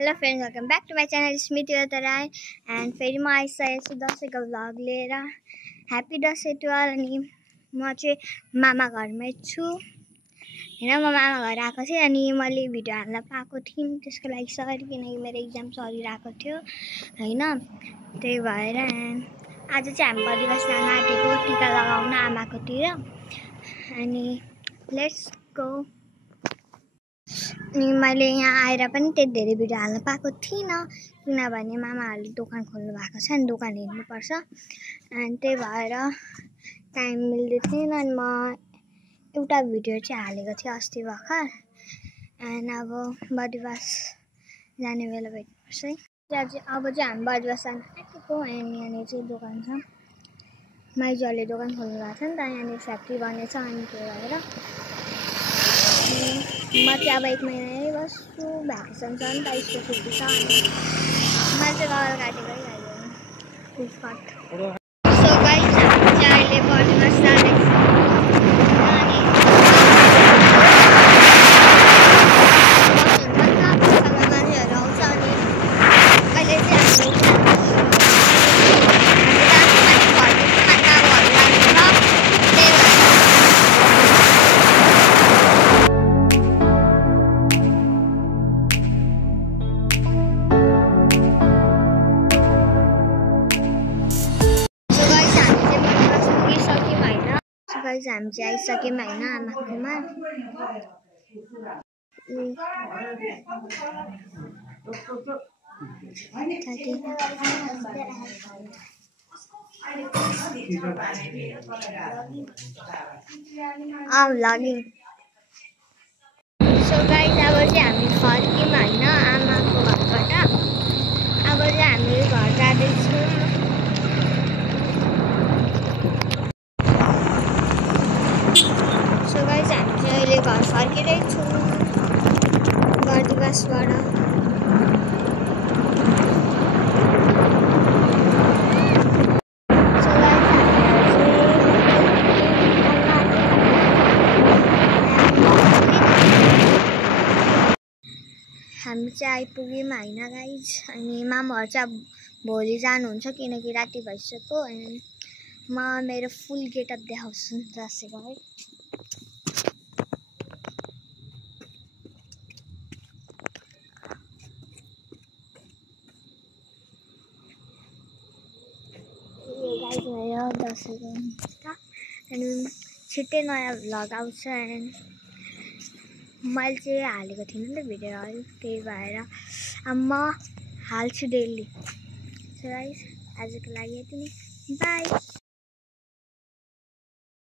Hello friends, welcome back to my channel Smriti Rai and फेरि म आइसकेको छु दसैँको भ्लग लिएर। Happy Dashain to all. अनि म चाहिँ मामा घरमै छु हैन, म मामा घर आएको थिएँ अनि मैले भिडियो हाल्न पाएको थिइनँ, त्यसको लागि सरी, किनकि मेरो एक्जाम चलिरहेको थियो हैन, त्यही भएर। आज चाहिँ हामी परिवार जान आँटेको टिका लगाउन आमाकोतिर। अनि लेट्स गो। अनि मैले यहाँ आएर पनि त्यति धेरै भिडियो हाल्न पाएको थिइनँ, किनभने मामाहरूले दोकान खोल्नु भएको छ अनि दोकान हेर्नुपर्छ, अनि त्यही भएर टाइम मिल्दै थिएन। अनि म एउटा भिडियो चाहिँ हालेको थिएँ अस्ति भर्खर। एन्ड अब बडिवास जाने बेला भेट्नुपर्छ है। अब चाहिँ हामी बडिवास जान आँटेको। एन्ड यहाँनिर चाहिँ दोकान छ, माइजूहरूले दोकान खोल्नु भएको छ नि त, यहाँनिर फ्याक्ट्री बनेछ, अनि त्यही भएर म चाहिँ अब 1 महिना बस्छु। भ्याकेसन छ नि त, स्कुल छुट्टी छ। अनि मैले चाहिँ गल काटेको है गाइज। सो गाइज हामी चाहिँ अहिले बडिवास जाँदैछौँ। हामी चाहिँ आइसक्यौँ हैन आमाकोमा। भ्लगिङ। सो गाइज अब चाहिँ हामी फर्क्यौँ हैन आमाको घरबाट। अब चाहिँ हामी घर जाँदैछौँ। सो गाइज हामी चाहिँ अहिले घर फर्किँदैछौँ बडिवासबाट। हामी चाहिँ आइपुग्यौँ हैन गाइज। अनि मामाहरू चाहिँ भोलि जानुहुन्छ, किनकि राति भइसक्यो। अनि म मेरो फुल गेटअप देखाउँछु दसैँको है। गाइज भयो दसैँको। अनि छिट्टै नयाँ भ्लग आउँछ। एन्ड मैले चाहिँ हालेको थिइनँ नि त भिडियो अहिले, त्यही भएर अब म हाल्छु डेली। सो गाइज आजको लागि यति नै, बाई।